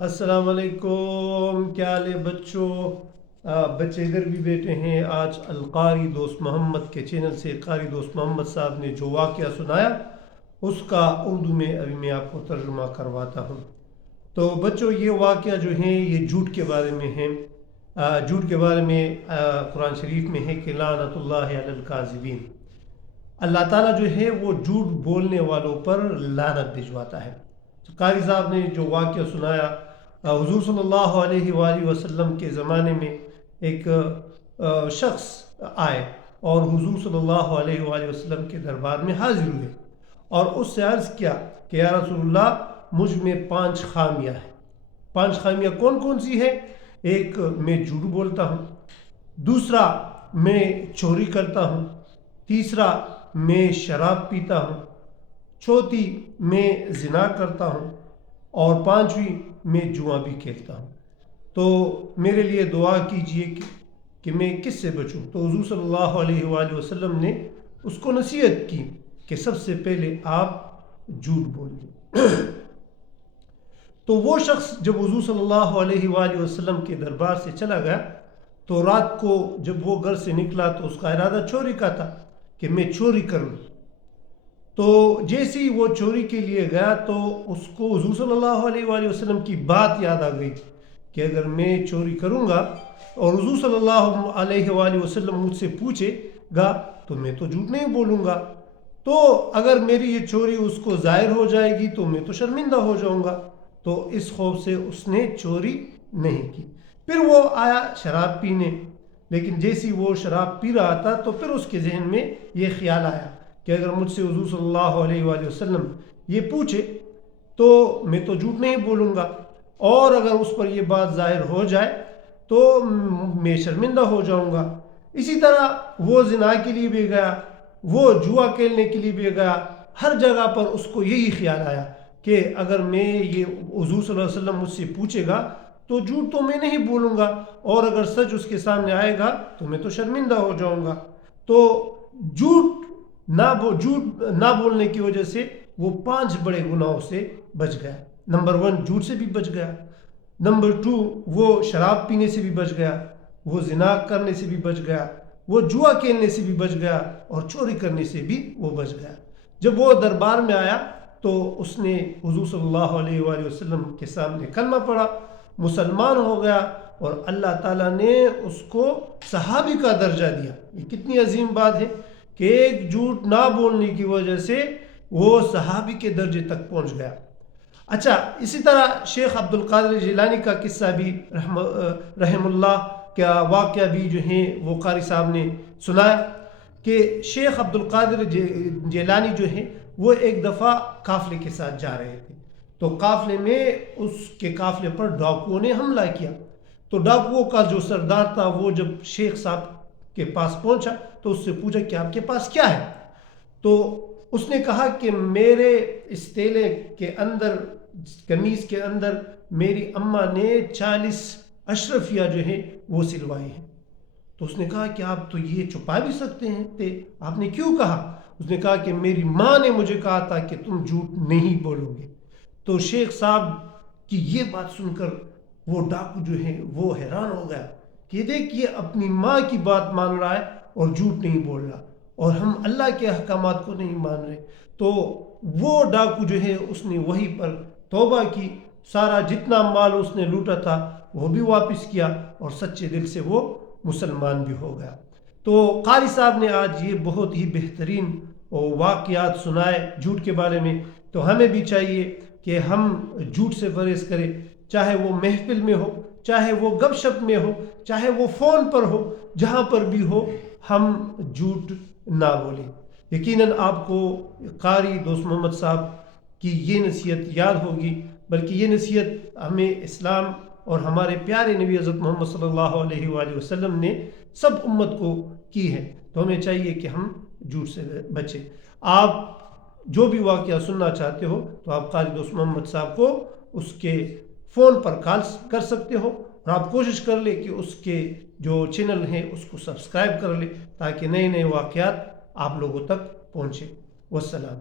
السلام علیکم، کیا حال ہے بچوں؟ بچے ادھر بھی بیٹھے ہیں۔ آج القاری دوست محمد کے چینل سے قاری دوست محمد صاحب نے جو واقعہ سنایا اس کا اردو میں ابھی میں آپ کو ترجمہ کرواتا ہوں۔ تو بچوں، یہ واقعہ جو ہیں یہ جھوٹ کے بارے میں ہیں۔ جھوٹ کے بارے میں قرآن شریف میں ہے کہ لعنت اللہ علی الکاذبین، اللہ تعالیٰ جو ہے وہ جھوٹ بولنے والوں پر لعنت بھجواتا ہے۔ قاری صاحب نے جو واقعہ سنایا، حضور صلی اللہ علیہ وآلہ وسلم کے زمانے میں ایک شخص آئے اور حضور صلی اللہ علیہ وآلہ وسلم کے دربار میں حاضر ہوئے اور اس سے عرض کیا کہ یا رسول اللہ، مجھ میں 5 خامیاں ہیں۔ 5 خامیاں کون کون سی ہیں؟ ایک، میں جھوٹ بولتا ہوں۔ دوسرا، میں چوری کرتا ہوں۔ تیسرا، میں شراب پیتا ہوں۔ چوتھی، میں زنا کرتا ہوں۔ اور 5ویں، میں جوا بھی کھیلتا ہوں۔ تو میرے لیے دعا کیجئے کہ میں کس سے بچوں۔ تو حضور صلی اللہ علیہ وآلہ وسلم نے اس کو نصیحت کی کہ سب سے پہلے آپ جھوٹ بولیں۔ تو وہ شخص جب حضور صلی اللہ علیہ وآلہ وسلم کے دربار سے چلا گیا تو رات کو جب وہ گھر سے نکلا تو اس کا ارادہ چوری کا تھا کہ میں چوری کروں۔ تو جیسے ہی وہ چوری کے لیے گیا تو اس کو حضور صلی اللہ علیہ وآلہ وسلم کی بات یاد آ گئی کہ اگر میں چوری کروں گا اور حضور صلی اللہ علیہ وآلہ وسلم مجھ سے پوچھے گا تو میں تو جھوٹ نہیں بولوں گا، تو اگر میری یہ چوری اس کو ظاہر ہو جائے گی تو میں تو شرمندہ ہو جاؤں گا۔ تو اس خوف سے اس نے چوری نہیں کی۔ پھر وہ آیا شراب پینے، لیکن جیسی وہ شراب پی رہا تھا تو پھر اس کے ذہن میں یہ خیال آیا کہ اگر مجھ سے حضور صلی اللہ علیہ وآلہ وسلم یہ پوچھے تو میں تو جھوٹ نہیں بولوں گا، اور اگر اس پر یہ بات ظاہر ہو جائے تو میں شرمندہ ہو جاؤں گا۔ اسی طرح وہ زنا کے لیے بھی گیا، وہ جوا کھیلنے کے لیے بھی گیا، ہر جگہ پر اس کو یہی خیال آیا کہ اگر میں یہ حضور صلی اللہ علیہ وسلم مجھ سے پوچھے گا تو جھوٹ تو میں نہیں بولوں گا، اور اگر سچ اس کے سامنے آئے گا تو میں تو شرمندہ ہو جاؤں گا۔ تو جھوٹ نہ بولنے کی وجہ سے وہ 5 بڑے گناہوں سے بچ گیا۔ نمبر 1، جھوٹ سے بھی بچ گیا۔ نمبر 2، وہ شراب پینے سے بھی بچ گیا، وہ زنا کرنے سے بھی بچ گیا، وہ جوا کھیلنے سے بھی بچ گیا، اور چوری کرنے سے بھی وہ بچ گیا۔ جب وہ دربار میں آیا تو اس نے حضور صلی اللہ علیہ وآلہ وسلم کے سامنے کلمہ پڑھا، مسلمان ہو گیا، اور اللہ تعالیٰ نے اس کو صحابی کا درجہ دیا۔ یہ کتنی عظیم بات ہے کہ ایک جھوٹ نہ بولنے کی وجہ سے وہ صحابی کے درجے تک پہنچ گیا۔ اچھا، اسی طرح شیخ عبد القادر جیلانی کا قصہ بھی رحم اللہ کا واقعہ بھی جو ہیں وہ قاری صاحب نے سنایا کہ شیخ عبد القادر جیلانی جو ہیں وہ ایک دفعہ قافلے کے ساتھ جا رہے تھے، تو قافلے میں اس کے قافلے پر ڈاکوؤں نے حملہ کیا۔ تو ڈاکوؤں کا جو سردار تھا وہ جب شیخ صاحب کے پاس پہنچا تو اس سے پوچھا کہ آپ کے پاس کیا ہے؟ تو اس نے کہا کہ میرے اس تیلے کے اندر، قمیص کے اندر میری اماں نے 40 اشرفیہ جو ہیں وہ سلوائی ہیں۔ تو اس نے کہا کہ آپ تو یہ چھپا بھی سکتے ہیں، آپ نے کیوں کہا؟ اس نے کہا کہ میری ماں نے مجھے کہا تھا کہ تم جھوٹ نہیں بولو گے۔ تو شیخ صاحب کی یہ بات سن کر وہ ڈاکو جو ہے وہ حیران ہو گیا کہ دیکھ، یہ اپنی ماں کی بات مان رہا ہے اور جھوٹ نہیں بول رہا، اور ہم اللہ کے احکامات کو نہیں مان رہے۔ تو وہ ڈاکو جو ہے اس نے وہیں پر توبہ کی، سارا جتنا مال اس نے لوٹا تھا وہ بھی واپس کیا، اور سچے دل سے وہ مسلمان بھی ہو گیا۔ تو قاری صاحب نے آج یہ بہت ہی بہترین واقعات سنائے جھوٹ کے بارے میں۔ تو ہمیں بھی چاہیے کہ ہم جھوٹ سے پرہیز کریں، چاہے وہ محفل میں ہو، چاہے وہ گپ شپ میں ہو، چاہے وہ فون پر ہو، جہاں پر بھی ہو ہم جھوٹ نہ بولیں۔ یقیناً آپ کو قاری دوست محمد صاحب کی یہ نصیحت یاد ہوگی، بلکہ یہ نصیحت ہمیں اسلام اور ہمارے پیارے نبی حضرت محمد صلی اللہ علیہ وآلہ وسلم نے سب امت کو کی ہے۔ تو ہمیں چاہیے کہ ہم جھوٹ سے بچیں۔ آپ جو بھی واقعہ سننا چاہتے ہو تو آپ قاری دوست محمد صاحب کو اس کے فون پر کال کر سکتے ہو، اور آپ کوشش کر لیں کہ اس کے جو چینل ہیں اس کو سبسکرائب کر لیں تاکہ نئے نئے واقعات آپ لوگوں تک پہنچے۔ والسلام۔